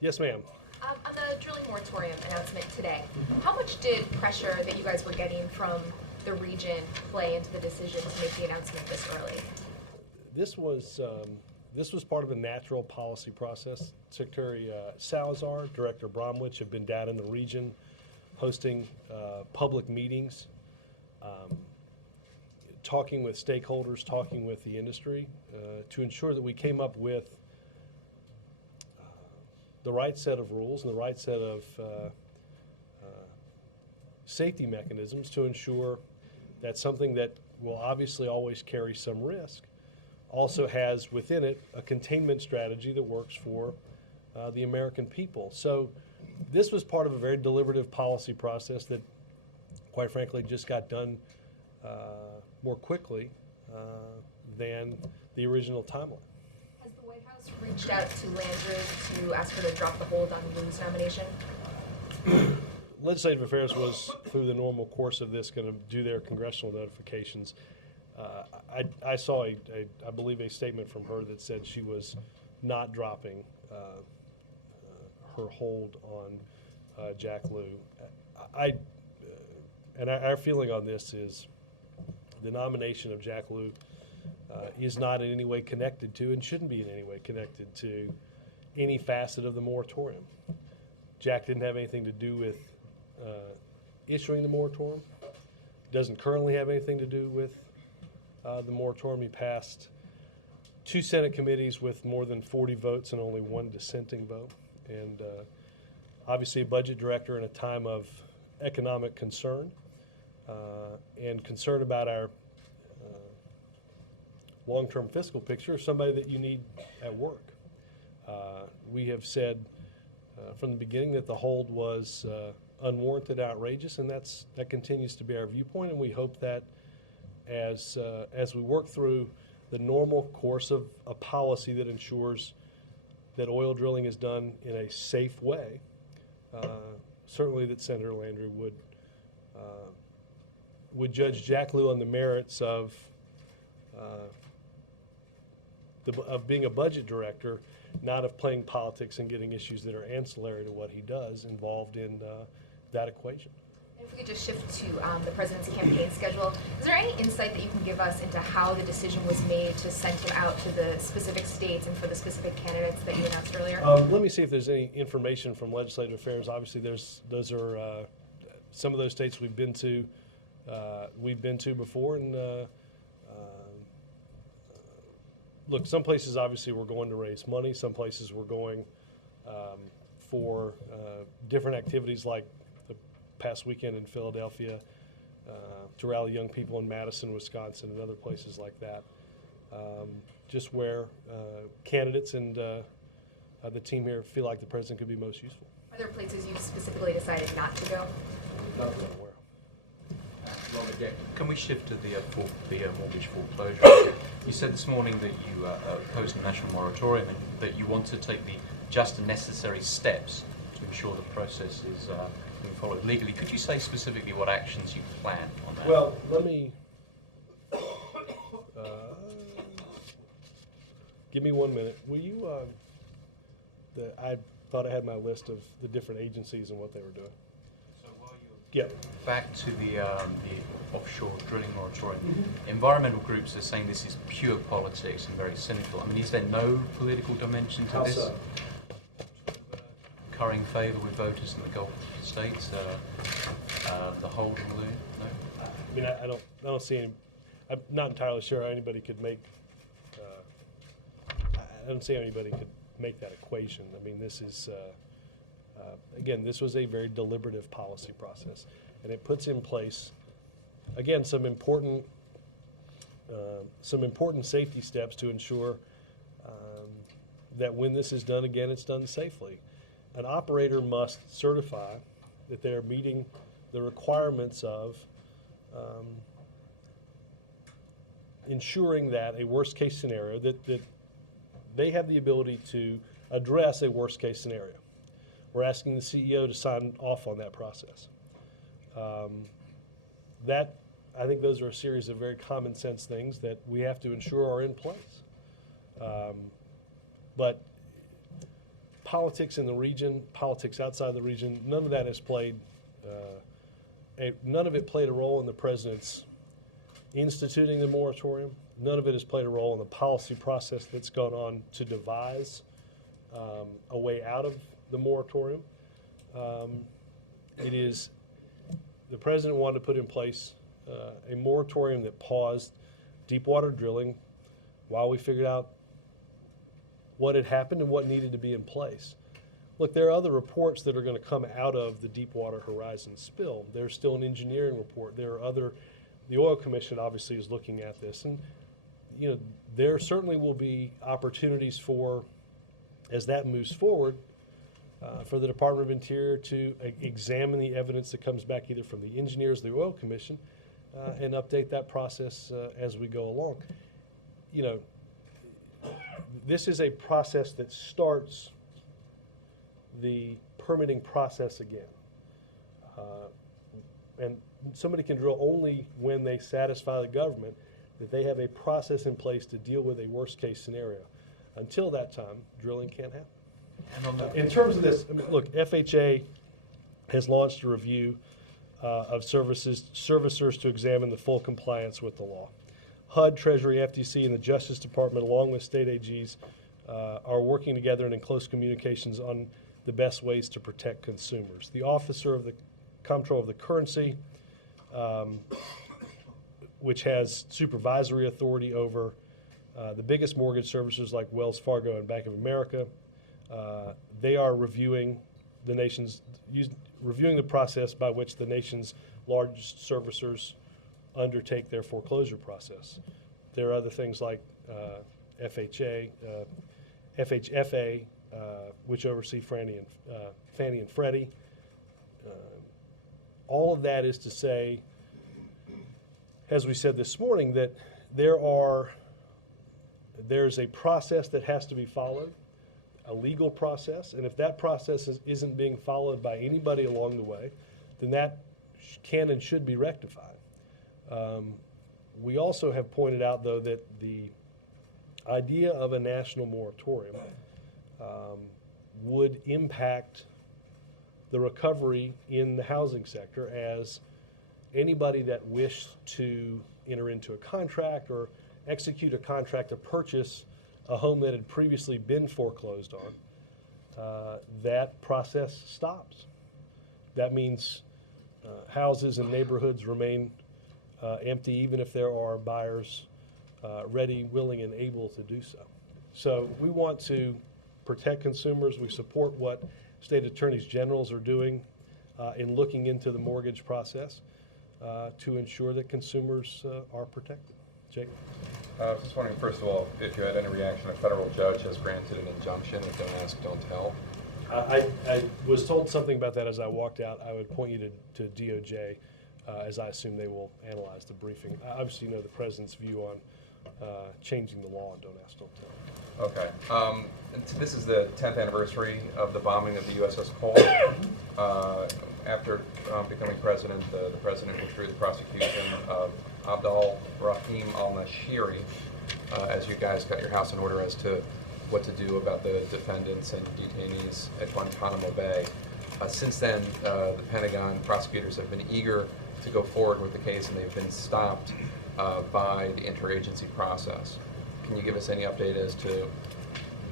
Yes, ma'am. On the drilling moratorium announcement today, how much did pressure that you guys were getting from the region play into the decision to make the announcement this early? This was part of a natural policy process. Secretary Salazar, Director Bromwich have been down in the region hosting public meetings, talking with stakeholders, talking with the industry to ensure that we came up with the right set of rules and the right set of safety mechanisms to ensure that something that will obviously always carry some risk also has within it a containment strategy that works for the American people. So this was part of a very deliberative policy process that, quite frankly, just got done more quickly than the original timeline. Has the White House reached out to Landrieu to ask her to drop the hold on Wu's nomination? Legislative Affairs was, through the normal course of this, going to do their congressional notifications. I saw, I believe, a statement from her that said she was not dropping her hold on Jack Lew. Our feeling on this is the nomination of Jack Lew is not in any way connected to and shouldn't be in any way connected to any facet of the moratorium. Jack didn't have anything to do with issuing the moratorium. Doesn't currently have anything to do with the moratorium. He passed 2 Senate committees with more than 40 votes and only 1 dissenting vote. And obviously a budget director in a time of economic concern and concern about our long-term fiscal picture, somebody that you need at work. We have said from the beginning that the hold was unwarranted, outrageous, and that continues to be our viewpoint, and we hope that as we work through the normal course of a policy that ensures that oil drilling is done in a safe way, certainly that Senator Landrieu would judge Jack Lew on the merits of being a budget director, not of playing politics and getting issues that are ancillary to what he does involved in that equation. If we could just shift to the president's campaign schedule, is there any insight that you can give us into how the decision was made to send him out to the specific states and for the specific candidates that you announced earlier? Let me see if there's any information from Legislative Affairs. Obviously, those are some of those states we've been to before, and look, some places obviously we're going to raise money. Some places we're going for different activities, like the past weekend in Philadelphia, to rally young people in Madison, Wisconsin, and other places like that. Just where candidates and the team here feel like the president could be most useful. Are there places you've specifically decided not to go? Not that I'm aware of. Can we shift to the mortgage foreclosure? You said this morning that you opposed the national moratorium and that you want to take the just and necessary steps to ensure the process is being followed legally. Could you say specifically what actions you plan on that? Well, let me give me 1 minute. Will you? I thought I had my list of the different agencies and what they were doing. Yep. Back to the offshore drilling moratorium. Environmental groups are saying this is pure politics and very cynical. I mean, is there no political dimension to this? So? Currying favour with voters in the Gulf states, the hold on Lew? No. I mean, I don't see any. I'm not entirely sure how anybody could make. I don't see how anybody could make that equation. I mean, this is. Again, this was a very deliberative policy process, and it puts in place, again, some important safety steps to ensure that when this is done, again, it's done safely. An operator must certify that they're meeting the requirements of ensuring that a worst-case scenario, that they have the ability to address a worst-case scenario. We're asking the CEO to sign off on that process. I think those are a series of very common sense things that we have to ensure are in place. But politics in the region, politics outside the region, none of that has played, none of it played a role in the president's instituting the moratorium. None of it has played a role in the policy process that's gone on to devise a way out of the moratorium. It is, the president wanted to put in place a moratorium that paused deep water drilling while we figured out what had happened and what needed to be in place. Look, there are other reports that are going to come out of the Deepwater Horizon spill. There's still an engineering report. There are other, the Oil Commission obviously is looking at this. And, you know, there certainly will be opportunities for, as that moves forward, for the Department of Interior to examine the evidence that comes back either from the engineers, the Oil Commission, and update that process as we go along. You know, this is a process that starts the permitting process again. And somebody can drill only when they satisfy the government that they have a process in place to deal with a worst-case scenario. Until that time, drilling can't happen. And on the, In terms of this, I mean, look, FHA has launched a review of servicers to examine the full compliance with the law. HUD, Treasury, FTC, and the Justice Department, along with state AGs, are working together and in close communications on the best ways to protect consumers. The Officer of the Comptroller of the Currency, which has supervisory authority over the biggest mortgage servicers like Wells Fargo and Bank of America, they are reviewing the process by which the nation's largest servicers undertake their foreclosure process. There are other things like FHA, FHFA, which oversee Fannie and Freddie. All of that is to say, as we said this morning, that there's a process that has to be followed, a legal process, and if that process isn't being followed by anybody along the way, then that can and should be rectified. We also have pointed out, though, that the idea of a national moratorium would impact the recovery in the housing sector, as anybody that wished to enter into a contract or execute a contract to purchase a home that had previously been foreclosed on, that process stops. That means houses and neighborhoods remain empty, even if there are buyers ready, willing, and able to do so. So we want to protect consumers. We support what state attorneys generals are doing in looking into the mortgage process to ensure that consumers are protected. Jake? I was just wondering, first of all, if you had any reaction. A federal judge has granted an injunction with don't ask, don't tell. I was told something about that as I walked out. I would point you to DOJ, as I assume they will analyze the briefing. I obviously know the president's view on changing the law and don't ask, don't tell. Okay. And this is the 10th anniversary of the bombing of the USS Cole. After becoming president, the president withdrew the prosecution of Abdul Rahim al-Nashiri, as you guys got your house in order as to what to do about the defendants and detainees at Guantanamo Bay. Since then, the Pentagon prosecutors have been eager to go forward with the case, and they've been stopped by the interagency process. Can you give us any update as to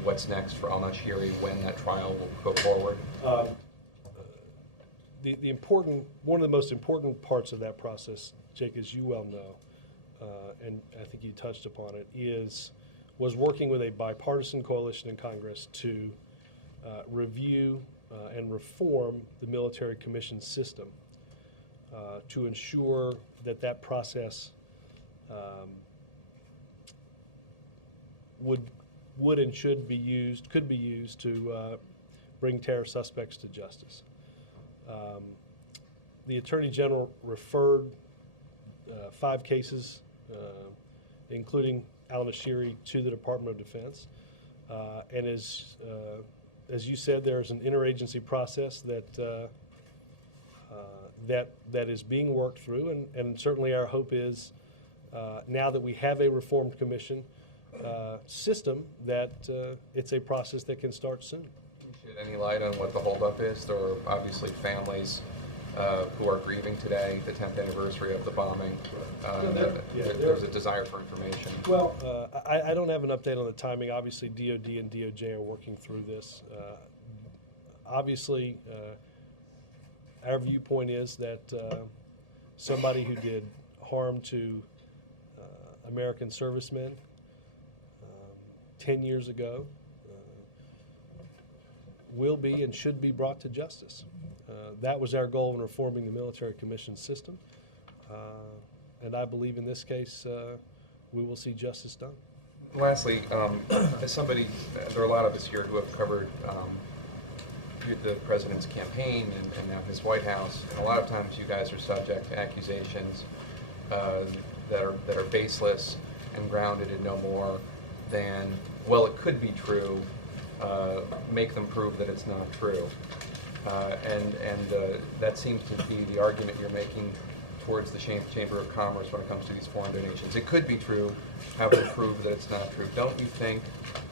what's next for al-Nashiri, when that trial will go forward? One of the most important parts of that process, Jake, as you well know, and I think you touched upon it, was working with a bipartisan coalition in Congress to review and reform the military commission system to ensure that that process would and could be used to bring terror suspects to justice. The Attorney General referred 5 cases, including al-Nashiri, to the Department of Defense. And as you said, there's an interagency process that is being worked through, and certainly our hope is, now that we have a reformed commission system, that it's a process that can start soon. Can you Shed any light on what the holdup is? There are obviously families who are grieving today, the 10th anniversary of the bombing. There's a desire for information. Well, I don't have an update on the timing. Obviously, DOD and DOJ are working through this. Obviously, our viewpoint is that somebody who did harm to American servicemen 10 years ago will be and should be brought to justice. That was our goal in reforming the military commission system. And I believe in this case, we will see justice done. Lastly, as somebody, there are a lot of us here who have covered the president's campaign and now his White House, and a lot of times you guys are subject to accusations that are baseless and grounded in no more than, well, it could be true, make them prove that it's not true. And that seems to be the argument you're making towards the Chamber of Commerce when it comes to these foreign donations. It could be true, have them prove that it's not true. Don't you think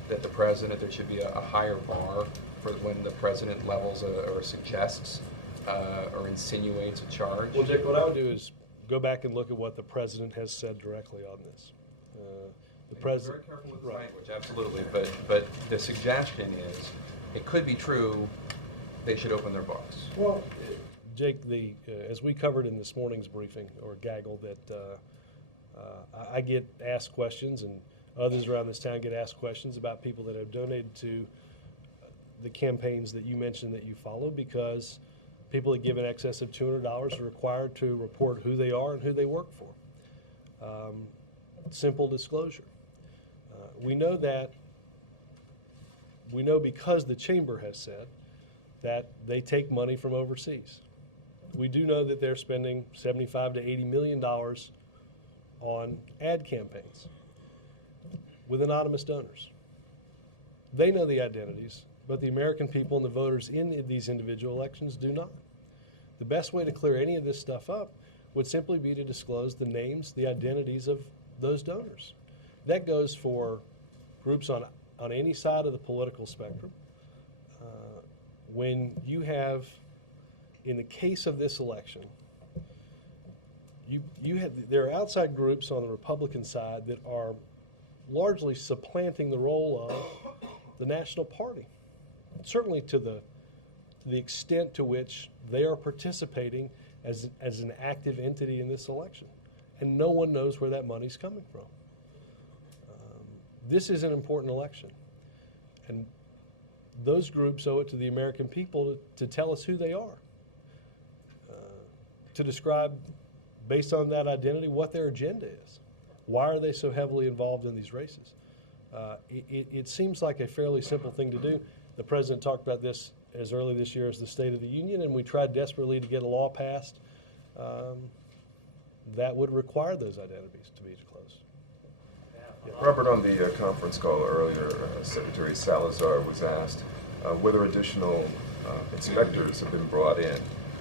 that the president, there should be a higher bar for when the president levels or suggests or insinuates a charge? Well, Dick, what I would do is go back and look at what the president has said directly on this. The president, very careful with the language, absolutely. But the suggestion is, it could be true. They should open their books. Well, Jake, as we covered in this morning's briefing or gaggle, that I get asked questions, and others around this town get asked questions about people that have donated to the campaigns that you mentioned that you follow, because people that give in excess of $200 are required to report who they are and who they work for. Simple disclosure. We know because the Chamber has said that they take money from overseas. We do know that they're spending $75 to $80 million on ad campaigns with anonymous donors. They know the identities, but the American people and the voters in these individual elections do not. The best way to clear any of this stuff up would simply be to disclose the names, the identities of those donors. That goes for groups on any side of the political spectrum. When you have, in the case of this election, there are outside groups on the Republican side that are largely supplanting the role of the national party. Certainly to the extent to which they are participating as an active entity in this election. And no one knows where that money's coming from. This is an important election. And those groups owe it to the American people to tell us who they are. To describe, based on that identity, what their agenda is. Why are they so heavily involved in these races? It seems like a fairly simple thing to do. The president talked about this as early this year as the State of the Union, and we tried desperately to get a law passed that would require those identities to be disclosed. Yeah. Robert, on the conference call earlier, Secretary Salazar was asked whether additional inspectors have been brought in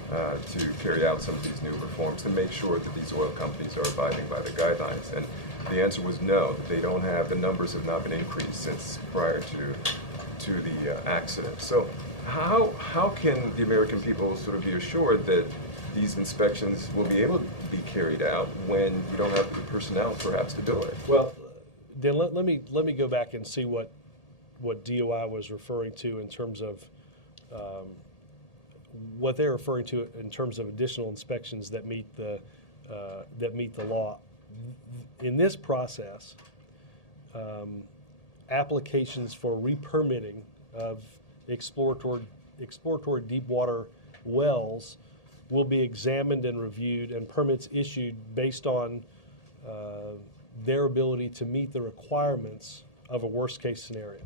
to carry out some of these new reforms to make sure that these oil companies are abiding by the guidelines. And the answer was no, that they don't have, the numbers have not been increased since prior to the accident. So how can the American people sort of be assured that these inspections will be able to be carried out when you don't have the personnel perhaps to do it? Well, then let me go back and see what DOI was referring to in terms of what they're referring to in terms of additional inspections that meet the law. In this process, applications for re-permitting of exploratory deep water wells will be examined and reviewed, and permits issued based on their ability to meet the requirements of a worst-case scenario.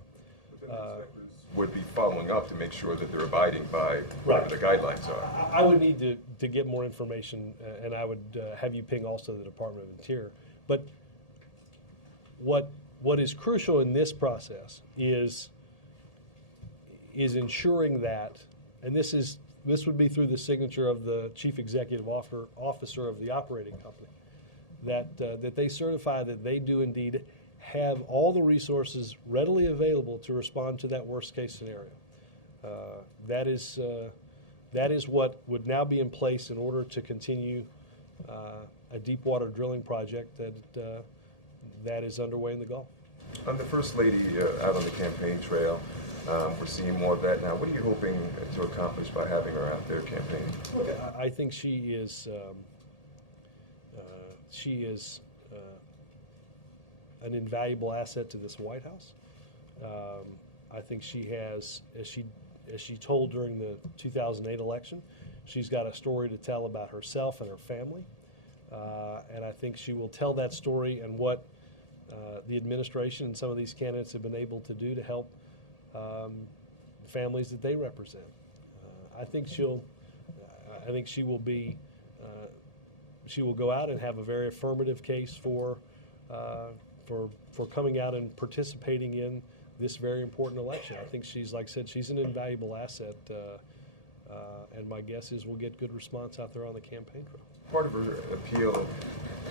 But then the inspectors would be following up to make sure that they're abiding by whatever the guidelines are. I would need to get more information, and I would have you ping also the Department of Interior. But what is crucial in this process is ensuring that, and this would be through the signature of the Chief Executive Officer of the operating company, that they certify that they do indeed have all the resources readily available to respond to that worst case scenario. That is what would now be in place in order to continue a deep water drilling project that is underway in the Gulf. The First Lady out on the campaign trail, we're seeing more of that now. What are you hoping to accomplish by having her out there campaigning? Look, I think she is an invaluable asset to this White House. I think she has, as she told during the 2008 election, she's got a story to tell about herself and her family. And I think she will tell that story and what the administration and some of these candidates have been able to do to help families that they represent. I think she will be. She will go out and have a very affirmative case for coming out and participating in this very important election. I think she's, like I said, she's an invaluable asset, and my guess is we'll get good response out there on the campaign trail. Part of her appeal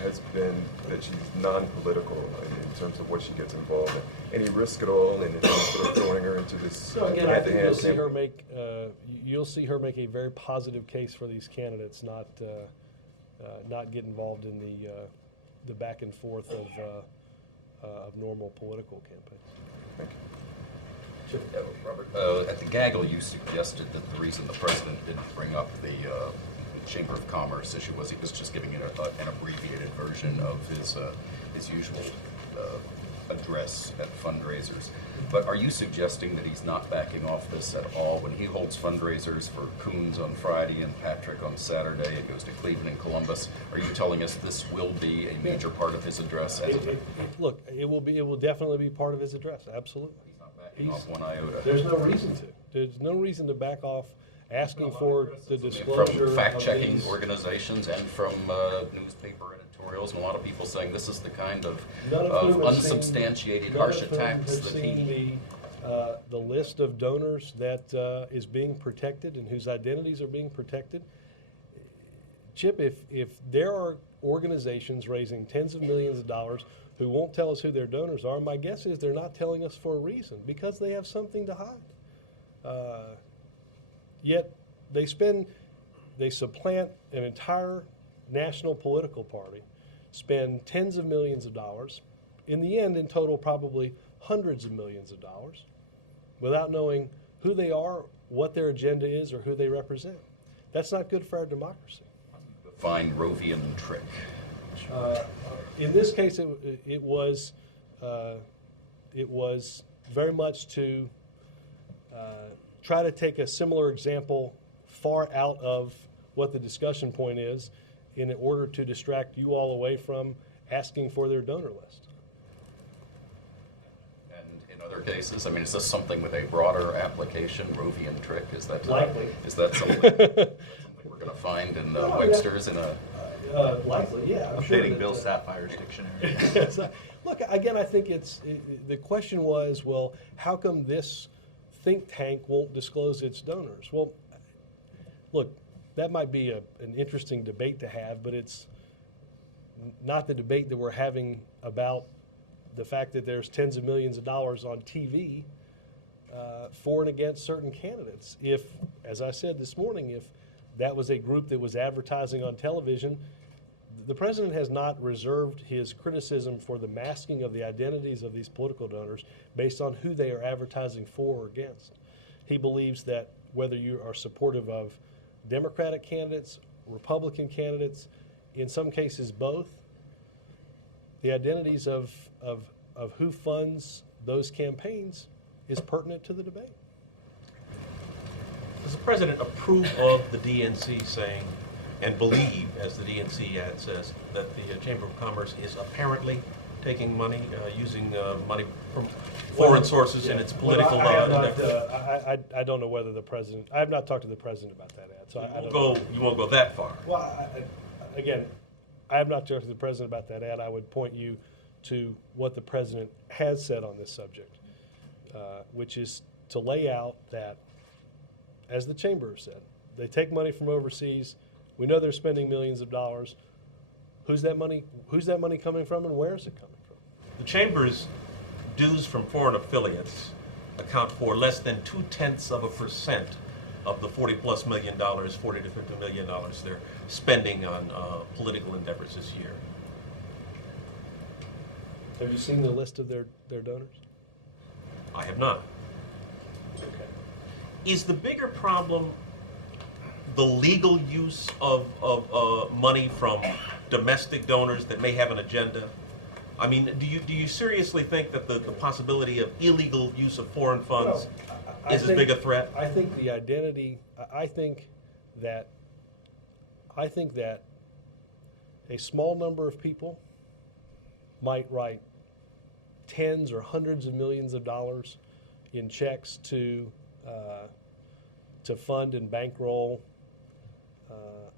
has been that she's non-political in terms of what she gets involved in. Any risk at all in sort of throwing her into this So again, I think hand-to-hand you'll see her make a very positive case for these candidates, not get involved in the back and forth of normal political campaigns. Thank you. Robert, at the gaggle, you suggested that the reason the president didn't bring up the Chamber of Commerce issue was he was just giving it an abbreviated version of his usual address at fundraisers. But are you suggesting that he's not backing off this at all? When he holds fundraisers for Coons on Friday and Patrick on Saturday, and goes to Cleveland and Columbus, are you telling us this will be a major part of his address? Look, it will definitely be part of his address. Absolutely. He's not backing off one iota. There's no reason to. There's no reason to back off asking for the disclosure From fact-checking of these organizations and from newspaper editorials, and a lot of people saying this is the kind of None of whom have seen- unsubstantiated none harsh of whom attacks have that seen he... the list of donors that is being protected and whose identities are being protected. Chip, if there are organizations raising tens of millions of dollars who won't tell us who their donors are, my guess is they're not telling us for a reason, because they have something to hide. Yet they supplant an entire national political party, spend tens of millions of dollars, in the end, in total, probably hundreds of millions of dollars, without knowing who they are, what their agenda is, or who they represent. That's not good for our democracy. Fine Rovian trick. In this case, it was very much to try to take a similar example far out of what the discussion point is in order to distract you all away from asking for their donor list. And in other cases, I mean, is this something with a broader application, Rovian trick? Is that Likely. Is that something we're going to find in Webster's in a... Likely, yeah. I'm sure Updating that, Bill Sapphire's dictionary. Yes, look, again, I think the question was, well, how come this think tank won't disclose its donors? Well, look, that might be an interesting debate to have, but it's not the debate that we're having about the fact that there's tens of millions of dollars on TV for and against certain candidates. If, as I said this morning, if that was a group that was advertising on television, the president has not reserved his criticism for the masking of the identities of these political donors based on who they are advertising for or against. He believes that whether you are supportive of Democratic candidates, Republican candidates, in some cases both, the identities of who funds those campaigns is pertinent to the debate. Does the president approve of the DNC saying, and believe, as the DNC ad says, that the Chamber of Commerce is apparently taking money, using money from foreign sources in its political I don't know whether the president, I have not talked to the president about that ad, so I don't know. You won't go that far. Well, again, I have not talked to the president about that ad. I would point you to what the president has said on this subject, which is to lay out that, as the chamber has said, they take money from overseas. We know they're spending millions of dollars. Who's that money coming from, and where is it coming from? The Chamber's dues from foreign affiliates account for less than 0.2% of the $40+ million, $40 to $50 million they're spending on political endeavors this year. Have you seen the list of their donors? I have not. Okay. Is the bigger problem the legal use of money from domestic donors that may have an agenda? I mean, do you seriously think that the possibility of illegal use of foreign funds is as big a threat? I think the identity. I think that a small number of people might write tens or hundreds of millions of dollars in checks to fund and bankroll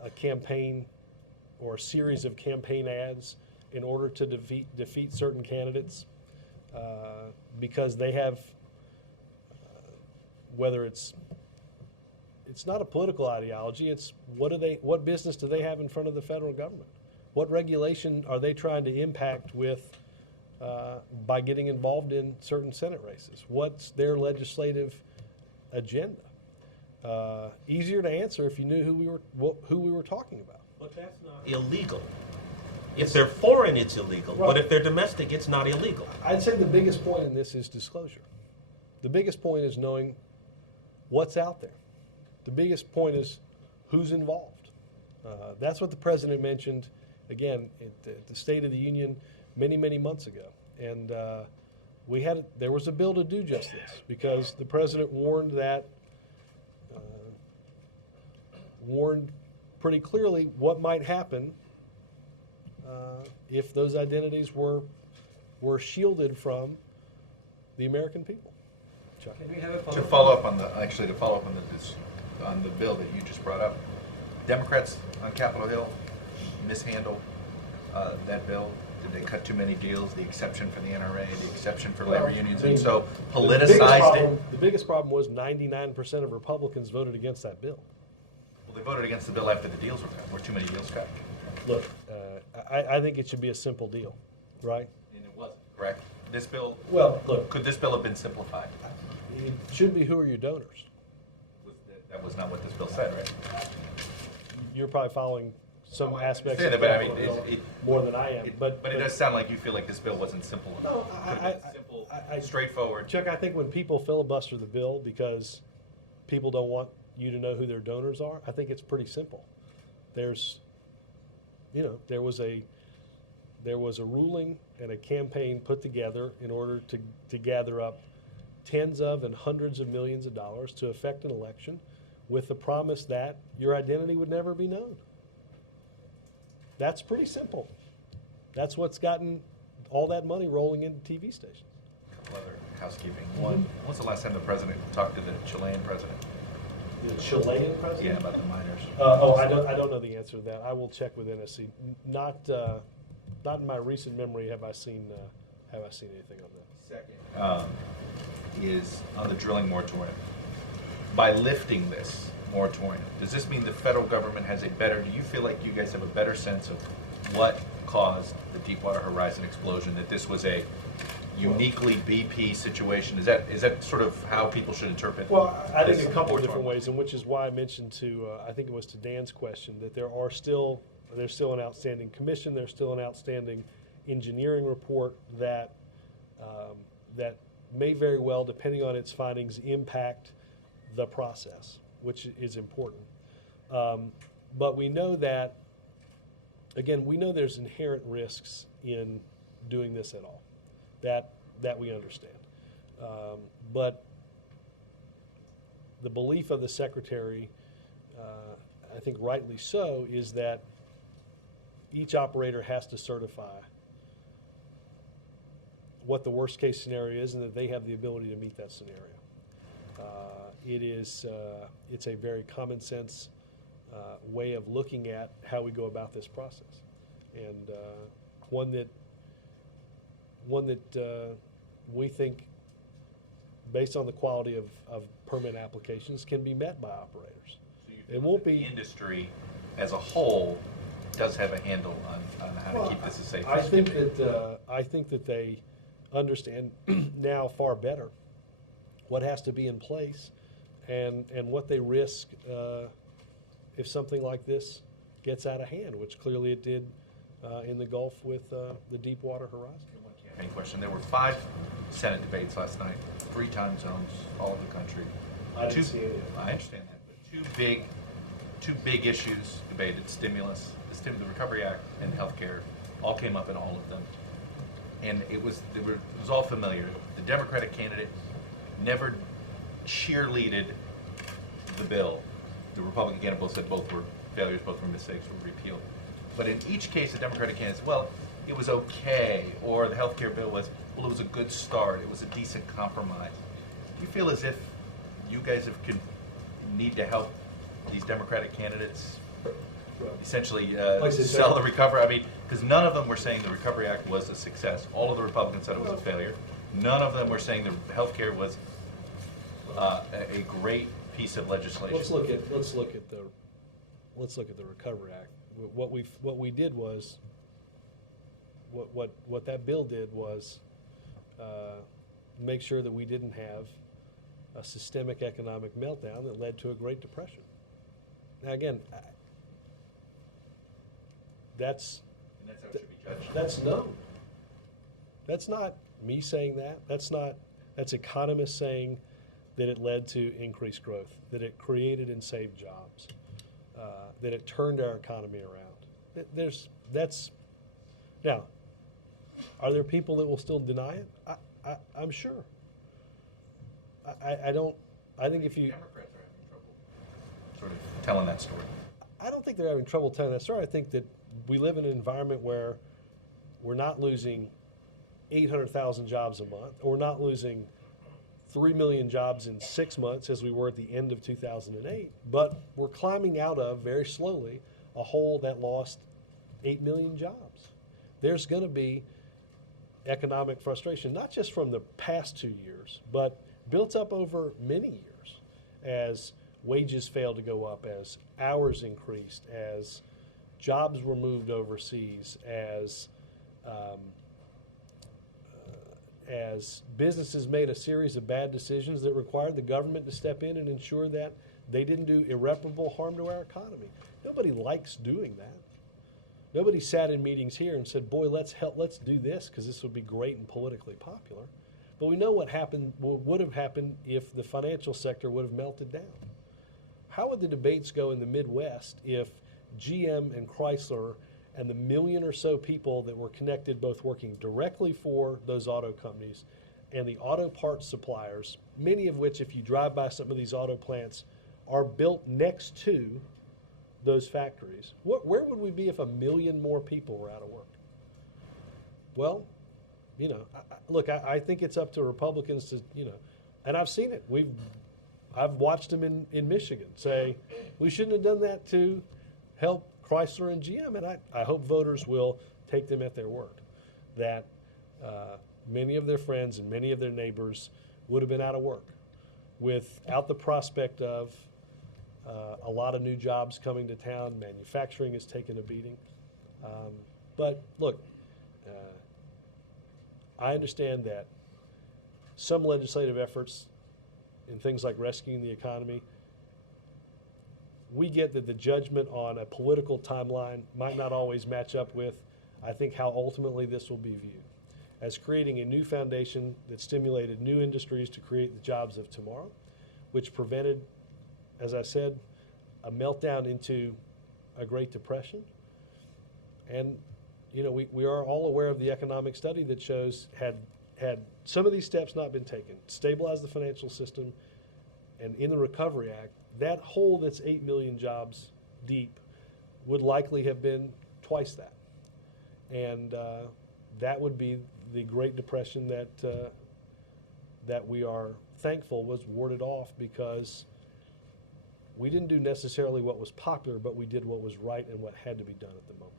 a campaign or a series of campaign ads in order to defeat certain candidates because they have whether it's not a political ideology, it's what business do they have in front of the federal government? What regulation are they trying to impact with by getting involved in certain Senate races? What's their legislative agenda? Easier to answer if you knew who we were talking about. But that's not illegal. If they're foreign, it's illegal. Right. But if they're domestic, it's not illegal. I'd say the biggest point in this is disclosure. The biggest point is knowing what's out there. The biggest point is who's involved. That's what the president mentioned, again, at the State of the Union many, many months ago. And there was a bill to do just this because the president warned pretty clearly what might happen if those identities were shielded from the American people. Chuck? To follow up on the bill that you just brought up, Democrats on Capitol Hill mishandled that bill. Did they cut too many deals? The exception for the NRA, the exception for labor unions, and so politicized it. The biggest problem was 99% of Republicans voted against that bill. Well, they voted against the bill after the deals were cut. Were too many deals cut? Look, I think it should be a simple deal, right? And it wasn't, correct? This bill, Well, look, could this bill have been simplified? it should be who are your donors. That was not what this bill said, right? You're probably following some aspects understand of that, but I Capitol mean, Hill more than I am. But it does sound like you feel like this bill wasn't simple enough. No, Could have been simple, I- straightforward. Chuck, I think when people filibuster the bill because people don't want you to know who their donors are, I think it's pretty simple. There was a ruling and a campaign put together in order to gather up tens of and hundreds of millions of dollars to effect an election with the promise that your identity would never be known. That's pretty simple. That's what's gotten all that money rolling into TV stations. A couple other housekeeping. One, when's the last time the president talked to the Chilean president? The Chilean president? Yeah, about the miners. I don't know the answer to that. I will check with NSC. Not in my recent memory have I seen anything on that. Second is on the drilling moratorium. By lifting this moratorium, does this mean the federal government has do you feel like you guys have a better sense of what caused the Deepwater Horizon explosion, that this was a uniquely BP situation? Is that sort of how people should interpret Well, I think this a couple of different moratorium? ways, and which is why I mentioned I think it was to Dan's question, that there's still an outstanding commission, there's still an outstanding engineering report that may very well, depending on its findings, impact the process, which is important. But we know that, again, there's inherent risks in doing this at all, that we understand. But the belief of the secretary, I think rightly so, is that each operator has to certify what the worst case scenario is and that they have the ability to meet that scenario. It's a very common sense way of looking at how we go about this process, and one that we think, based on the quality of permit applications, can be met by operators. So you It feel won't that be. The industry as a whole does have a handle on how to keep this as safe I as it think can be. that they understand now far better what has to be in place, and what they risk if something like this gets out of hand, which clearly it did in the Gulf with the Deepwater Horizon. One campaign question. There were 5 Senate debates last night, 3 time zones, all over the country. I didn't see any of that. I understand that, but two big issues debated: stimulus, the Recovery Act, and healthcare, all came up in all of them. And it was all familiar. The Democratic candidate never cheerleaded the bill. The Republican candidate both said both were failures, both were mistakes, were repealed. But in each case, the Democratic candidate said, well, it was okay, or the health care bill was, well, it was a good start, it was a decent compromise. Do you feel as if you guys need to help these Democratic candidates essentially Like I said, sell the recovery? I mean, because none of them were saying the Recovery Act was a success. All of the Republicans said it was a failure. None of them were saying the health care was a great piece of legislation. Let's look at the Recovery Act. What we did was what that bill did was make sure that we didn't have a systemic economic meltdown that led to a Great Depression. Now again, that's And that's how it should be judged. that's known. That's not me saying that. That's economists saying that it led to increased growth, that it created and saved jobs, that it turned our economy around. Now, are there people that will still deny it? I'm sure. I think if you, Democrats are having trouble sort of telling that story. I don't think they're having trouble telling that story. I think that we live in an environment where we're not losing 800,000 jobs a month, or we're not losing 3 million jobs in 6 months as we were at the end of 2008, but we're climbing out of, very slowly, a hole that lost 8 million jobs. There's going to be economic frustration, not just from the past 2 years, but built up over many years as wages failed to go up, as hours increased, as jobs were moved overseas, as businesses made a series of bad decisions that required the government to step in and ensure that they didn't do irreparable harm to our economy. Nobody likes doing that. Nobody sat in meetings here and said, boy, let's do this because this would be great and politically popular. But we know what would have happened if the financial sector would have melted down. How would the debates go in the Midwest if GM and Chrysler and the million or so people that were connected, both working directly for those auto companies and the auto parts suppliers, many of which, if you drive by some of these auto plants, are built next to those factories? Where would we be if 1 million more people were out of work? Well, I think it's up to Republicans to, and I've seen it. I've watched them in Michigan say, we shouldn't have done that to help Chrysler and GM, and I hope voters will take them at their word, that many of their friends and many of their neighbors would have been out of work without the prospect of a lot of new jobs coming to town. Manufacturing has taken a beating. But look, I understand that some legislative efforts in things like rescuing the economy, we get that the judgment on a political timeline might not always match up with, I think, how ultimately this will be viewed as creating a new foundation that stimulated new industries to create the jobs of tomorrow, which prevented, as I said, a meltdown into a Great Depression. And we are all aware of the economic study that shows had some of these steps not been taken, stabilize the financial system, and in the Recovery Act, that hole that's 8 million jobs deep would likely have been twice that. And that would be the Great Depression that we are thankful was warded off, because we didn't do necessarily what was popular, but we did what was right and what had to be done at the moment.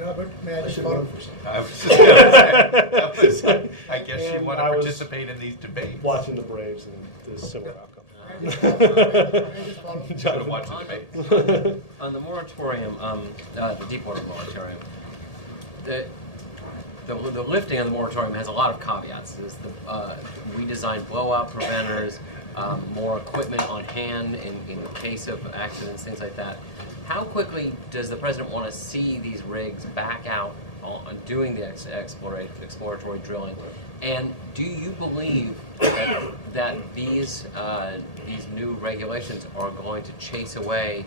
Robert, may I just follow? I was just gonna say, I guess you And want to I was participate in these debates. Watching the Braves and the similar outcome. May I just follow? Try to watch the debate. On the moratorium, the Deepwater moratorium, the lifting of the moratorium has a lot of caveats. We design blowout preventers, more equipment on hand in case of accidents, things like that. How quickly does the president want to see these rigs back out on doing the exploratory drilling? And do you believe that these new regulations are going to chase away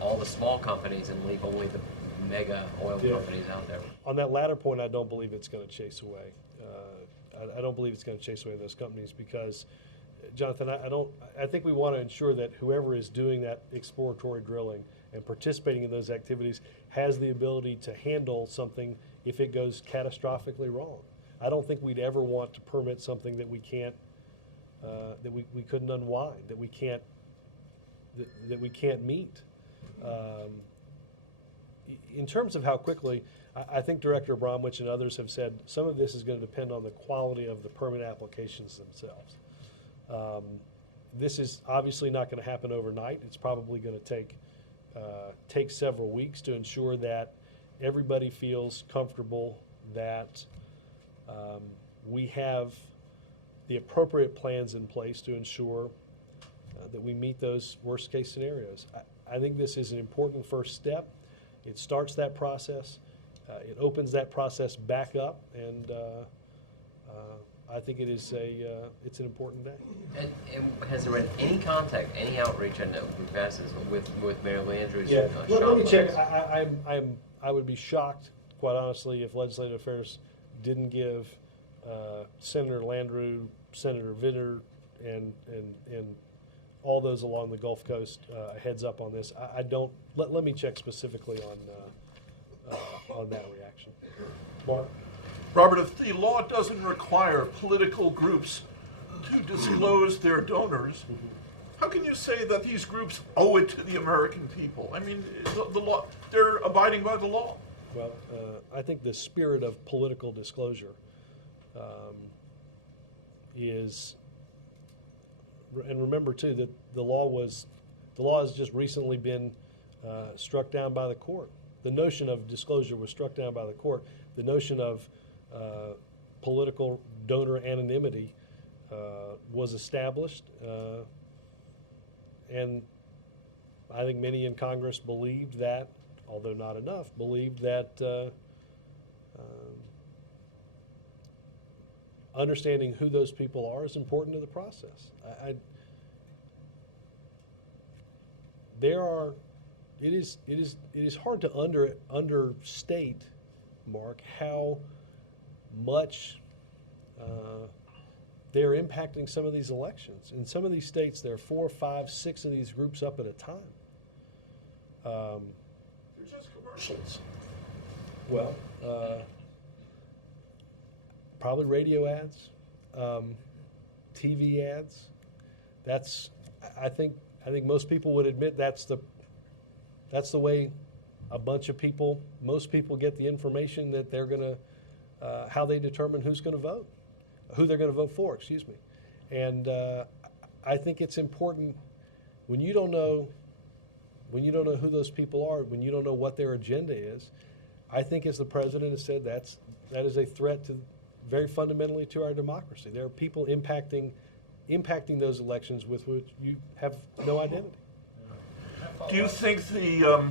all the small companies and leave only the mega oil companies out there? On that latter point, I don't believe it's going to chase away. I don't believe it's going to chase away those companies because, Jonathan, I think we want to ensure that whoever is doing that exploratory drilling and participating in those activities has the ability to handle something if it goes catastrophically wrong. I don't think we'd ever want to permit something that we can't, that we couldn't unwind, that we can't meet. In terms of how quickly, I think Director Bromwich and others have said some of this is going to depend on the quality of the permit applications themselves. This is obviously not going to happen overnight. It's probably going to take several weeks to ensure that everybody feels comfortable that we have the appropriate plans in place to ensure that we meet those worst case scenarios. I think this is an important first step. It starts that process. It opens that process back up, and I think it is it's an important day. And has there been any contact, any outreach, I know we've asked this, with Mayor Landry's Yeah, shop let me check. owners? I would be shocked, quite honestly, if Legislative Affairs didn't give Senator Landrieu, Senator Vitter, and all those along the Gulf Coast a heads up on this. I don't. Let me check specifically on that reaction. Mark? Robert, if the law doesn't require political groups to disclose their donors, how can you say that these groups owe it to the American people? I mean, the law, they're abiding by the law. Well, I think the spirit of political disclosure is, and remember too that the law has just recently been struck down by the court. The notion of disclosure was struck down by the court. The notion of political donor anonymity was established, and I think many in Congress believed that, although not enough, believed that understanding who those people are is important to the process. It is hard to understate, Mark, how much they're impacting some of these elections. In some of these states, there are 4, 5, 6 of these groups up at a time. They're just commercials. Well, probably radio ads, TV ads. I think most people would admit that's the way most people get the information that they're going to, how they determine who's going to vote, who they're going to vote for, excuse me. And I think it's important when you don't know who those people are, when you don't know what their agenda is. I think, as the president has said, that is a threat to very fundamentally to our democracy. There are people impacting those elections with which you have no identity. Do you think the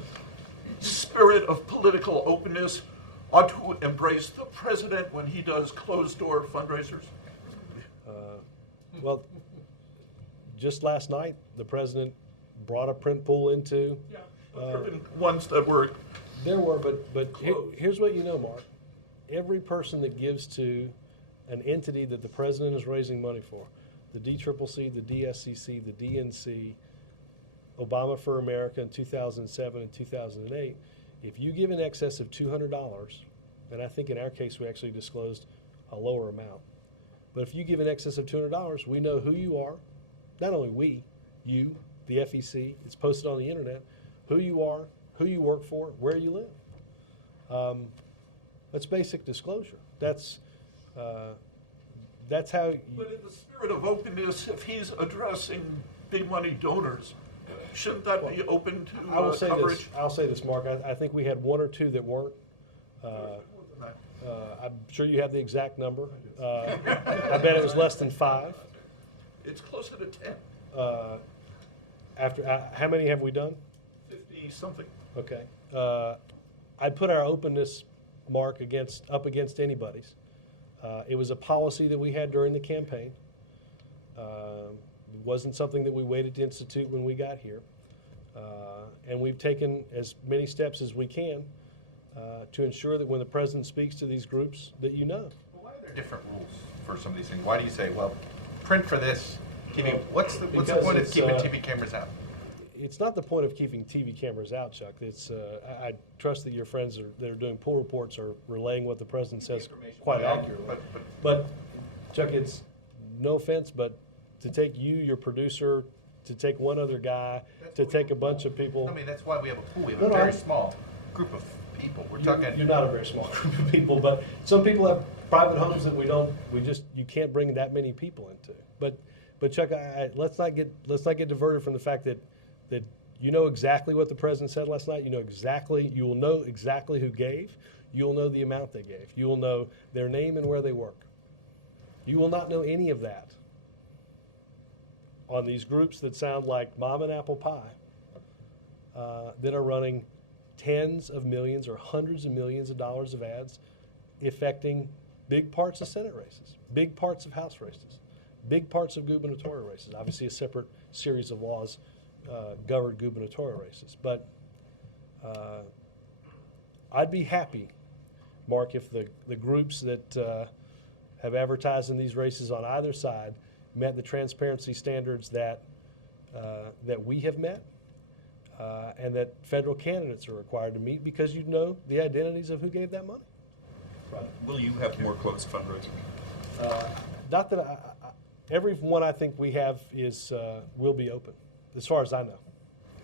spirit of political openness ought to embrace the president when he does closed-door fundraisers? Well, just last night, the president brought a print pool into. Yeah, there have been ones that were. There were, but here's what you know, Mark. Every person that gives to an entity that the president is raising money for, the DCCC, the DSCC, the DNC, Obama for America in 2007 and 2008, if you give in excess of $200, and I think in our case we actually disclosed a lower amount, but if you give in excess of $200, we know who you are, not only we, you, the FEC, it's posted on the internet, who you are, who you work for, where you live. That's basic disclosure. That's how. But in the spirit of openness, if he's addressing big money donors, shouldn't that be open to I will say coverage? this. I'll say this, Mark. I think we had one or two that weren't. I'm sure you have the exact number. I bet it was less than 5. It's closer to 10, How many have we done? 50-something. Okay. I'd put our openness mark up against anybody's. It was a policy that we had during the campaign. It wasn't something that we waited to institute when we got here. And we've taken as many steps as we can to ensure that when the president speaks to these groups, that you know. Why are there different rules for some of these things? Why do you say, well, print for this, TV, what's the Because point of it's, keeping TV cameras out? It's not the point of keeping TV cameras out, Chuck. It's, I trust that your friends that are doing pool reports are relaying what the president says quite Well, accurately. but- But, Chuck, it's, no offense, but to take you, your producer, to take one other guy, to take a bunch of people. I mean, that's why we have a pool. We have No, a no, very I- small group of people. We're You're talking. not a very small group of people, but some people have private homes that you can't bring that many people into. But Chuck, let's not get diverted from the fact that you know exactly what the president said last night. You will know exactly who gave. You'll know the amount they gave. You will know their name and where they work. You will not know any of that on these groups that sound like mom and apple pie, that are running tens of millions or hundreds of millions of dollars of ads affecting big parts of Senate races, big parts of House races, big parts of gubernatorial races. Obviously, a separate series of laws govern gubernatorial races. But I'd be happy, Mark, if the groups that have advertised in these races on either side met the transparency standards that we have met, and that federal candidates are required to meet, because you know the identities of who gave that money. Will you have more closed fundraising? Not that every one I think we have will be open, as far as I know.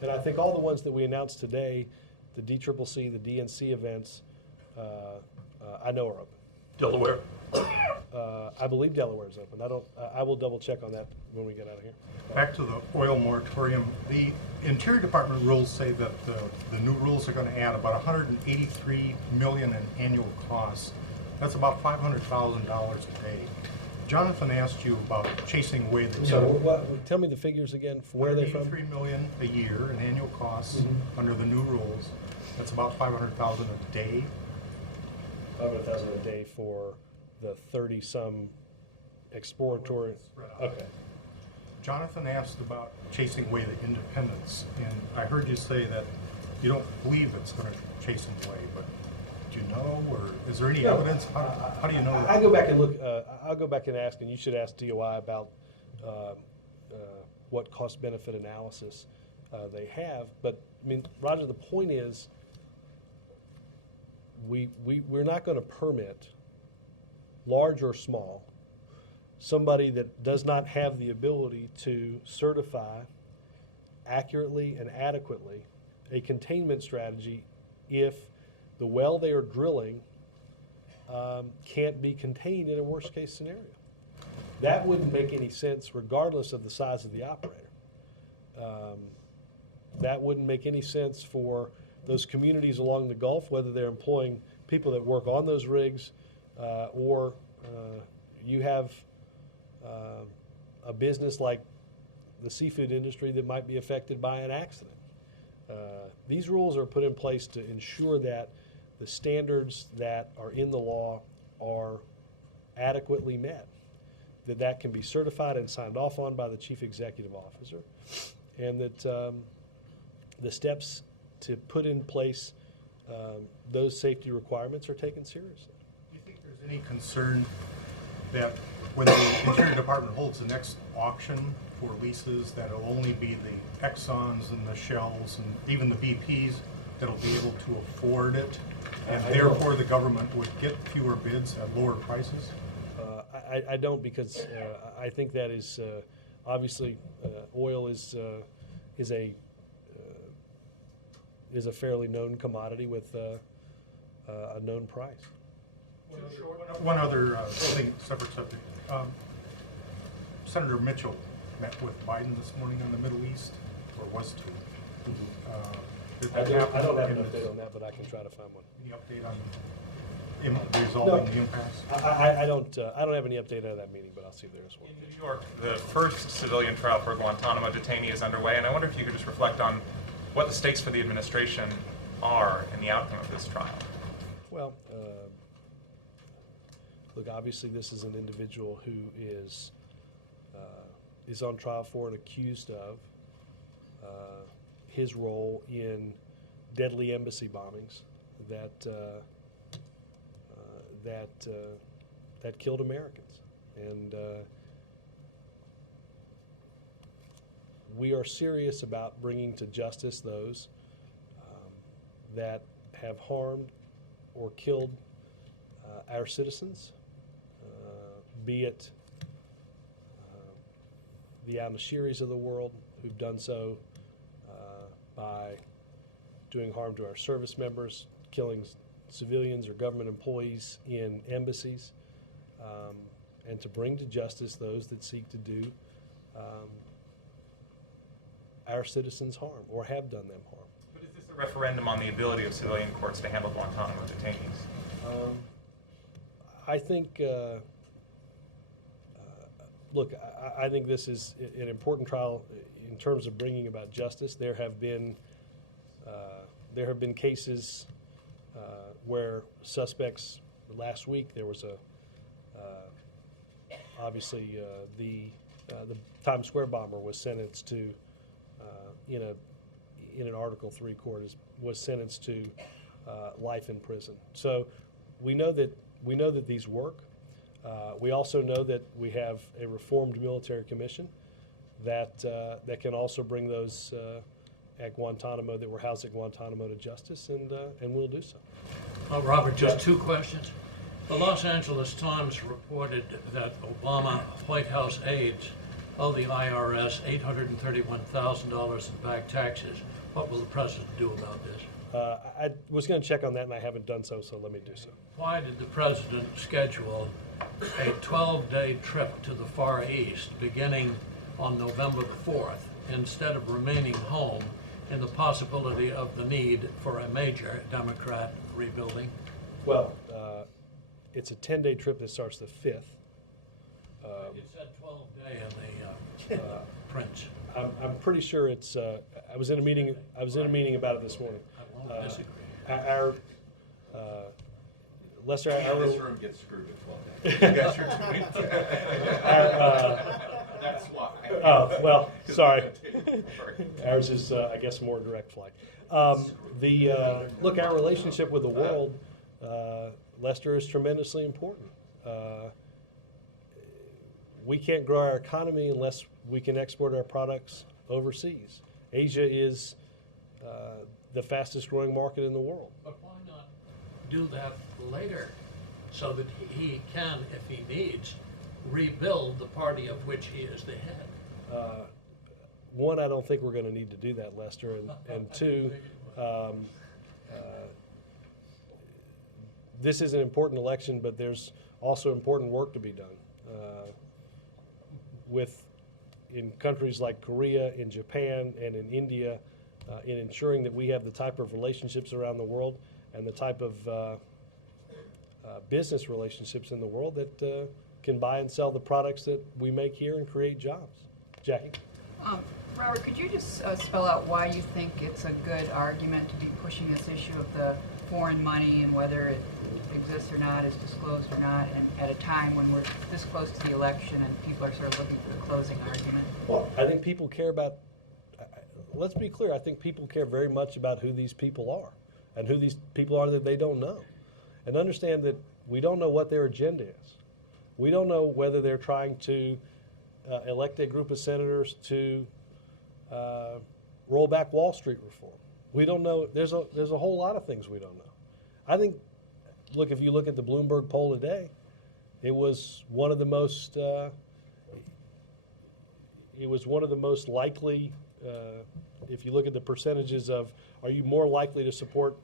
And I think all the ones that we announced today, the DCCC, the DNC events, I know are open. Delaware. I believe Delaware is open. I will double check on that when we get out of here. Back to the oil moratorium, the Interior Department rules say that the new rules are going to add about $183 million in annual costs. That's about $500,000 a day. Jonathan asked you about chasing away the. So tell me the figures again. Where are they from? $183 million a year in annual costs under the new rules. That's about $500,000 a day. $500,000 a day for the 30-some exploratory. Okay. Jonathan asked about chasing away the independents, and I heard you say that you don't believe it's going to chase them away, but do you know, or is there any evidence? How do you know that? I go back and look. I'll go back and ask, and you should ask DOI about what cost-benefit analysis they have. But I mean, Roger, the point is, we're not going to permit, large or small, somebody that does not have the ability to certify accurately and adequately a containment strategy if the well they are drilling can't be contained in a worst-case scenario. That wouldn't make any sense regardless of the size of the operator. That wouldn't make any sense for those communities along the Gulf, whether they're employing people that work on those rigs or you have a business like the seafood industry that might be affected by an accident. These rules are put in place to ensure that the standards that are in the law are adequately met, that can be certified and signed off on by the chief executive officer, and that the steps to put in place those safety requirements are taken seriously. Do you think there's any concern that when the Interior Department holds the next auction for leases, that it'll only be the Exxons and the Shells and even the BPs that'll be able to afford it, and therefore the government would get fewer bids at lower prices? I don't, because I think that is obviously oil is a fairly known commodity with a known price. One other thing, separate subject. Senator Mitchell met with Biden this morning on the Middle East, or was to. Did I that happen? don't have an update on that, but I can try to find one. Any update on resolving the impasse? I don't have any update out of that meeting, but I'll see if there is one. In New York, the first civilian trial for a Guantanamo detainee is underway, and I wonder if you could just reflect on what the stakes for the administration are in the outcome of this trial. Well, look, obviously this is an individual who is on trial for and accused of his role in deadly embassy bombings that killed Americans. And we are serious about bringing to justice those that have harmed or killed our citizens, be it the al-Nashiris of the world who've done so by doing harm to our service members, killing civilians or government employees in embassies, and to bring to justice those that seek to do our citizens harm or have done them harm. But is this a referendum on the ability of civilian courts to handle Guantanamo detainees? I think, look, I think this is an important trial in terms of bringing about justice. There have been cases where suspects. Last week there was obviously the Times Square bomber was sentenced to in an Article III court was sentenced to life in prison. So we know that these work. We also know that we have a reformed military commission that can also bring those at Guantanamo that were housed at Guantanamo to justice, and we'll do so. Robert, just two questions. The Los Angeles Times reported that Obama White House aides owe the IRS $831,000 in back taxes. What will the president do about this? I was going to check on that, and I haven't done so, so let me do so. Why did the president schedule a 12-day trip to the Far East beginning on November the 4th instead of remaining home in the possibility of the need for a major Democrat rebuilding? Well, it's a 10-day trip that starts the 5th. It said 12-day in the prints. I'm pretty sure it's. I was in a meeting. I was in a meeting about it this morning. I won't disagree. Our Lester, This room gets screwed at 12 days. You guys are doing that's why. Oh, well, sorry. Ours is, I guess, more direct flight. Look, our relationship with the world, Lester, is tremendously important. We can't grow our economy unless we can export our products overseas. Asia is the fastest growing market in the world. But why not do that later so that he can, if he needs, rebuild the party of which he is the head? One, I don't think we're going to need to do that, Lester, and two, this is an important election, but there's also important work to be done. In countries like Korea, in Japan, and in India, in ensuring that we have the type of relationships around the world and the type of business relationships in the world that can buy and sell the products that we make here and create jobs. Jackie? Robert, could you just spell out why you think it's a good argument to be pushing this issue of the foreign money and whether it exists or not, is disclosed or not, and at a time when we're this close to the election and people are sort of looking for the closing argument? Well, I think people care about, let's be clear, I think people care very much about who these people are and who these people are that they don't know. And understand that we don't know what their agenda is. We don't know whether they're trying to elect a group of senators to roll back Wall Street reform. We don't know. There's a whole lot of things we don't know. I think, look, if you look at the Bloomberg poll today, it was one of the most likely. If you look at the percentages of, are you more likely to support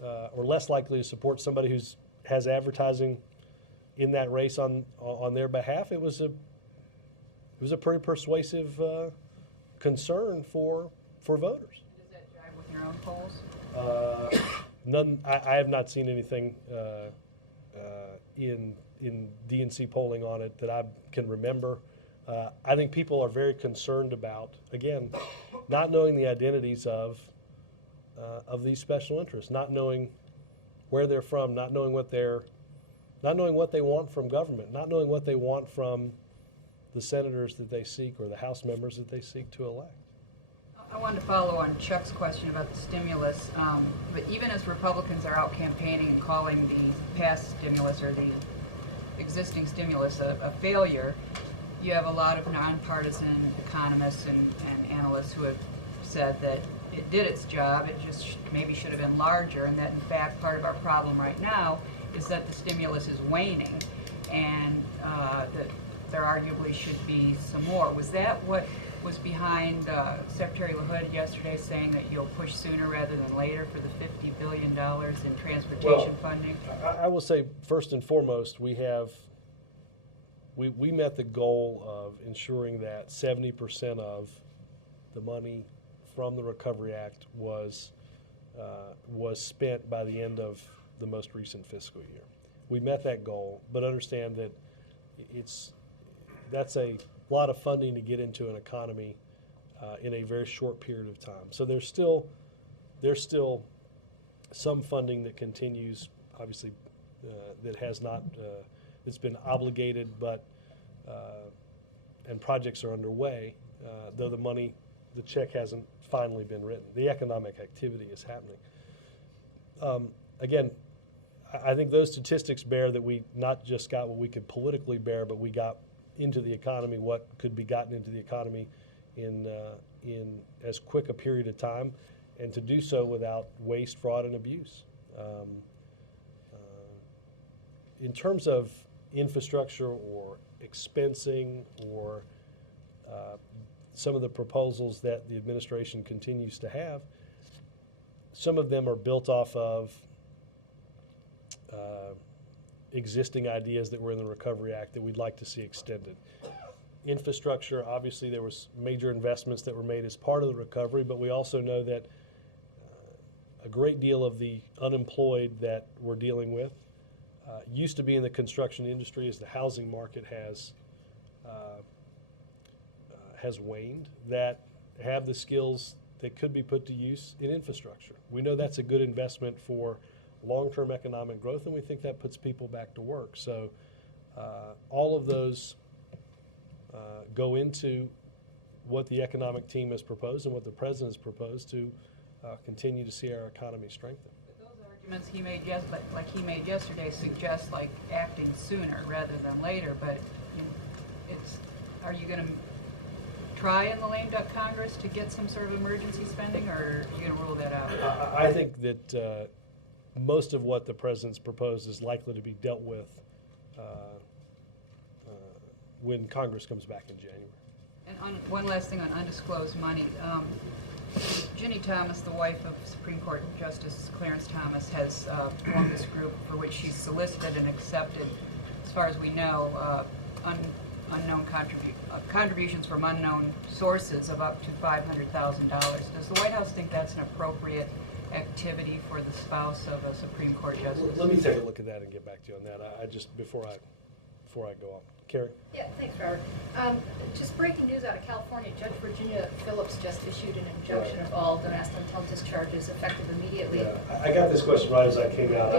or less likely to support somebody who's has advertising in that race on their behalf? It was a pretty persuasive concern for voters. Does that jive with your own polls? None. I have not seen anything in DNC polling on it that I can remember. I think people are very concerned about, again, not knowing the identities of these special interests, not knowing where they're from, not knowing what they want from government, not knowing what they want from the senators that they seek or the House members that they seek to elect. I wanted to follow on Chuck's question about the stimulus, but even as Republicans are out campaigning and calling the past stimulus or the existing stimulus a failure, you have a lot of nonpartisan economists and analysts who have said that it did its job, it just maybe should have been larger, and that in fact part of our problem right now is that the stimulus is waning, and that there arguably should be some more. Was that what was behind Secretary LaHood yesterday saying that you'll push sooner rather than later for the $50 billion in transportation funding? I will say first and foremost, we met the goal of ensuring that 70% of the money from the Recovery Act was spent by the end of the most recent fiscal year. We met that goal, but understand that that's a lot of funding to get into an economy in a very short period of time. So there's still some funding that continues, obviously, that has not, it's been obligated, but and projects are underway, though the check hasn't finally been written. The economic activity is happening. Again, I think those statistics bear that we not just got what we could politically bear, but we got into the economy what could be gotten into the economy in as quick a period of time, and to do so without waste, fraud, and abuse. In terms of infrastructure or expensing or some of the proposals that the administration continues to have, some of them are built off of existing ideas that were in the Recovery Act that we'd like to see extended. Infrastructure, obviously there was major investments that were made as part of the recovery, but we also know that a great deal of the unemployed that we're dealing with used to be in the construction industry as the housing market has waned, that have the skills that could be put to use in infrastructure. We know that's a good investment for long-term economic growth, and we think that puts people back to work. So all of those go into what the economic team has proposed and what the president has proposed to continue to see our economy strengthen. But those arguments he made he made yesterday suggest like acting sooner rather than later, but are you going to try in the lame duck Congress to get some sort of emergency spending, or are you going to rule that out? I think that most of what the president's proposed is likely to be dealt with when Congress comes back in January. And one last thing on undisclosed money. Ginny Thomas, the wife of Supreme Court Justice Clarence Thomas, has formed this group for which she's solicited and accepted, as far as we know, unknown contributions from unknown sources of up to $500,000. Does the White House think that's an appropriate activity for the spouse of a Supreme Court justice? Let me take a look at that and get back to you on that. I just before I go on. Carrie? Yeah, thanks, Robert. Just breaking news out of California, Judge Virginia Phillips just issued an injunction of all don't tell discharges effective immediately. Yeah, I got this question right as I came out.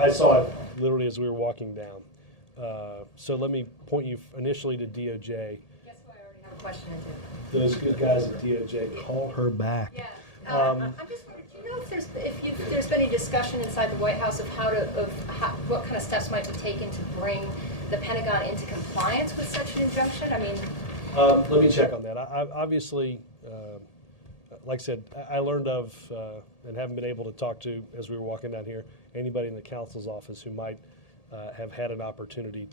I saw it literally as we were walking down. So let me point you initially to DOJ. Guess who I already have a question into? Those good guys at DOJ, call her back. Yeah. I'm just wondering, do you know if there's been any discussion inside the White House of what kind of steps might be taken to bring the Pentagon into compliance with such an injunction? I mean, let me check on that. I obviously, like I said, I learned of and haven't been able to talk to as we were walking down here anybody in the counsel's office who might have had an opportunity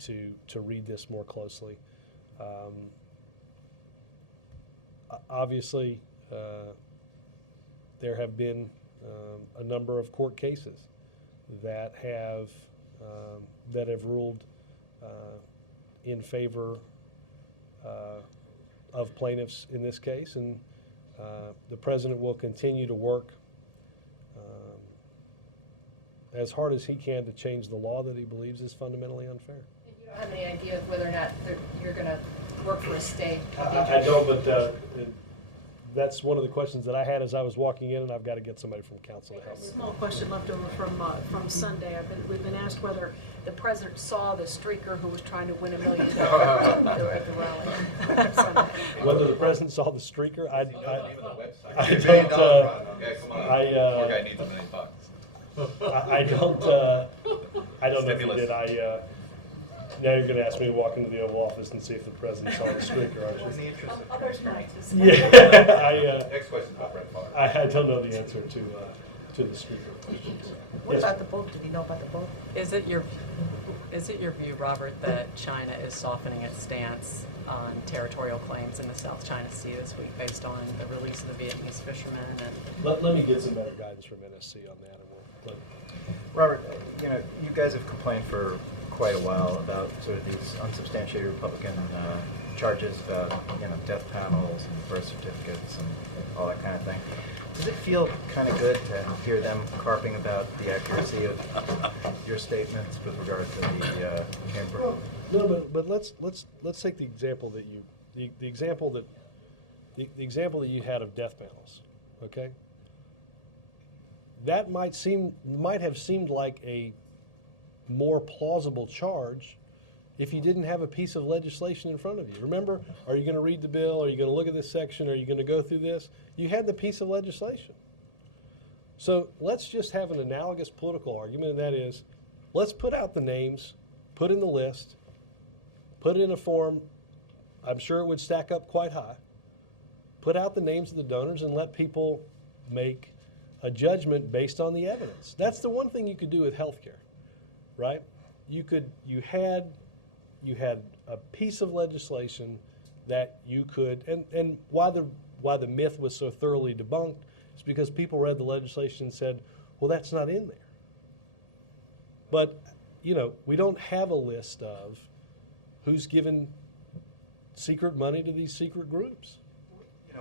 to read this more closely. Obviously, there have been a number of court cases that have ruled in favor of plaintiffs in this case, and the president will continue to work as hard as he can to change the law that he believes is fundamentally unfair. And you don't have any idea of whether or not you're going to work for a stay? I don't, but that's one of the questions that I had as I was walking in, and I've got to get somebody from council to help me. Small question left over from Sunday. We've been asked whether the president saw the streaker who was trying to win $1 million at the rally Sunday. Whether the president saw the streaker, I Name of the website. I $1 million don't, run. Okay, come on. Poor guy needs $1 million. I don't know if he Stimulus. did. Now you're going to ask me to walk into the Oval Office and see if the president saw the streaker, aren't In the you? interest of Others might. Yeah, Next question about Brett Favre. I don't know the answer to the streaker question. What Yes. about the boat? Did he know about the boat? Is it your view, Robert, that China is softening its stance on territorial claims in the South China Sea this week based on the release of the Vietnamese fishermen? And Let me get some better guidance from NSC on that, and we'll. Robert, you guys have complained for quite a while about sort of these unsubstantiated Republican charges about death panels and birth certificates and all that kind of thing. Does it feel kind of good to hear them carping about the accuracy of your statements with regard to the chamber? Well, no, but let's take the example that the example that you had of death panels, okay? That might have seemed like a more plausible charge if you didn't have a piece of legislation in front of you. Remember, are you going to read the bill? Are you going to look at this section? Are you going to go through this? You had the piece of legislation. So let's just have an analogous political argument, and that is, let's put out the names, put in the list, put it in a form. I'm sure it would stack up quite high. Put out the names of the donors and let people make a judgment based on the evidence. That's the one thing you could do with healthcare, right? You had a piece of legislation that you could, and why the myth was so thoroughly debunked is because people read the legislation and said, well, that's not in there. But, we don't have a list of who's given secret money to these secret groups.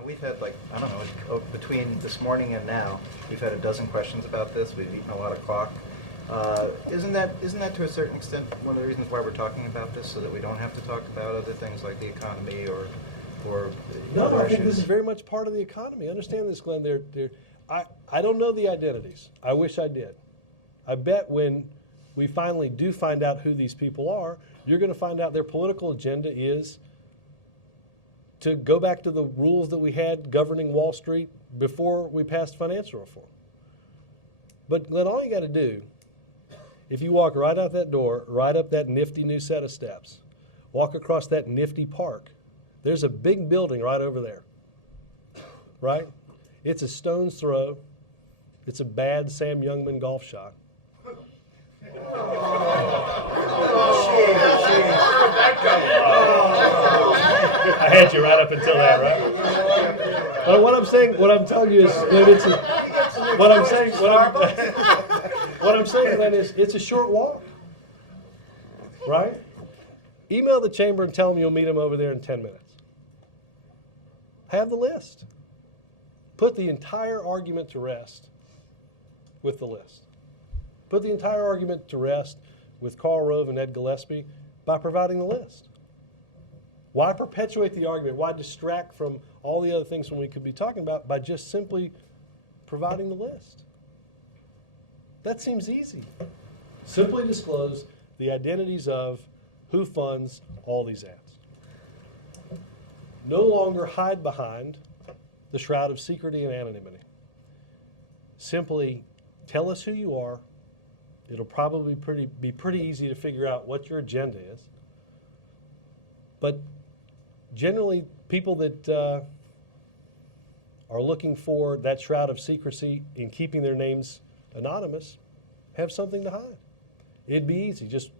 We've had between this morning and now, we've had a dozen questions about this. We've eaten a lot of clock. Isn't that to a certain extent one of the reasons why we're talking about this, so that we don't have to talk about other things like the economy or No, other I think issues? this is very much part of the economy. Understand this, Glenn. I don't know the identities. I wish I did. I bet when we finally do find out who these people are, you're going to find out their political agenda is to go back to the rules that we had governing Wall Street before we passed financial reform. But Glenn, all you got to do, if you walk right out that door, right up that nifty new set of steps, walk across that nifty park, there's a big building right over there, right? It's a stone's throw. It's a bad Sam Youngman golf shot. I had you right up until that, right? But what I'm telling you is, what I'm saying, Glenn, is it's a short walk, right? Email the chamber and tell them you'll meet them over there in 10 minutes. Have the list. Put the entire argument to rest with the list. Put the entire argument to rest with Karl Rove and Ed Gillespie by providing the list. Why perpetuate the argument? Why distract from all the other things when we could be talking about by just simply providing the list? That seems easy. Simply disclose the identities of who funds all these ads. No longer hide behind the shroud of secrecy and anonymity. Simply tell us who you are. It'll probably be pretty easy to figure out what your agenda is. But generally, people that are looking for that shroud of secrecy in keeping their names anonymous have something to hide. It'd be easy. Just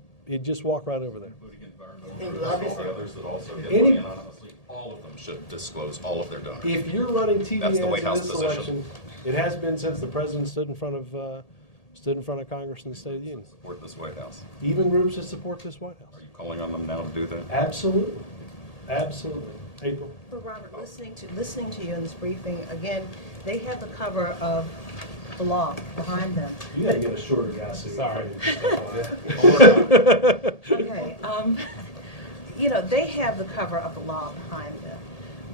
walk right over there. Including environmental groups, all the others that also get money anonymously, all of them should disclose all of their donors. If you're running TV That's the ads White in House this position. election, it has been since the president stood in front of Congress and the State of the Union. Support this White House. Even groups that support this White House. Are you calling on them now to do that? Absolutely. Absolutely. April. Well, Robert, listening to you in this briefing, again, they have the cover of the law behind them. You gotta get a shorter guy so Sorry. Okay. Okay, you know, they have the cover of the law behind them,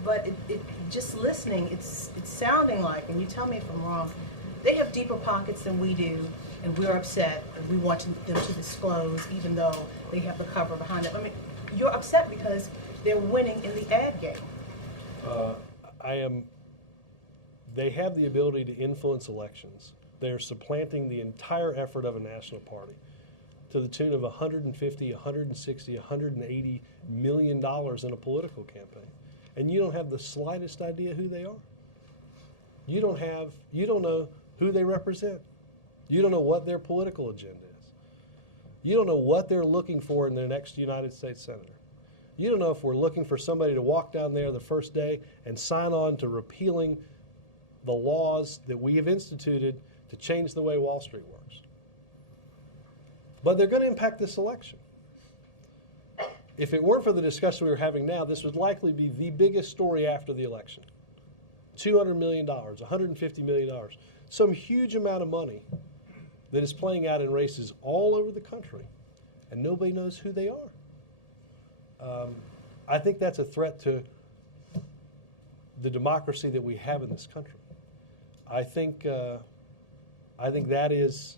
but it just listening, it's sounding like, and you tell me if I'm wrong, they have deeper pockets than we do, and we're upset, and we want them to disclose, even though they have the cover behind them. I mean, you're upset because they're winning in the ad game. They have the ability to influence elections. They're supplanting the entire effort of a national party to the tune of $150, $160, $180 million in a political campaign. And you don't have the slightest idea who they are. You don't know who they represent. You don't know what their political agenda is. You don't know what they're looking for in their next United States Senator. You don't know if we're looking for somebody to walk down there the first day and sign on to repealing the laws that we have instituted to change the way Wall Street works. But they're going to impact this election. If it weren't for the discussion we were having now, this would likely be the biggest story after the election. $200 million, $150 million, some huge amount of money that is playing out in races all over the country, and nobody knows who they are. I think that's a threat to the democracy that we have in this country. I think that is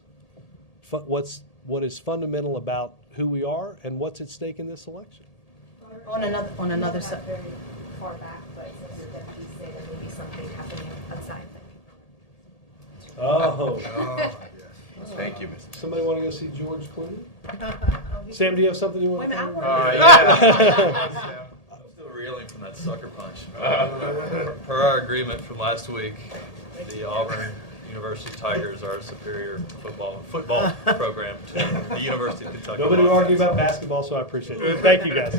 what is fundamental about who we are and what's at stake in this election. On another side. Very far back, but some of your deputies say there may be something happening outside that Oh. Thank you, Mr. Somebody want to go see George Clooney? Sam, do you have something you want to tell me? I'm still reeling from that sucker punch. Per our agreement from last week, the Auburn University Tigers are a superior football program to the University of Kentucky. Nobody will argue about basketball, so I appreciate it. Thank you, guys.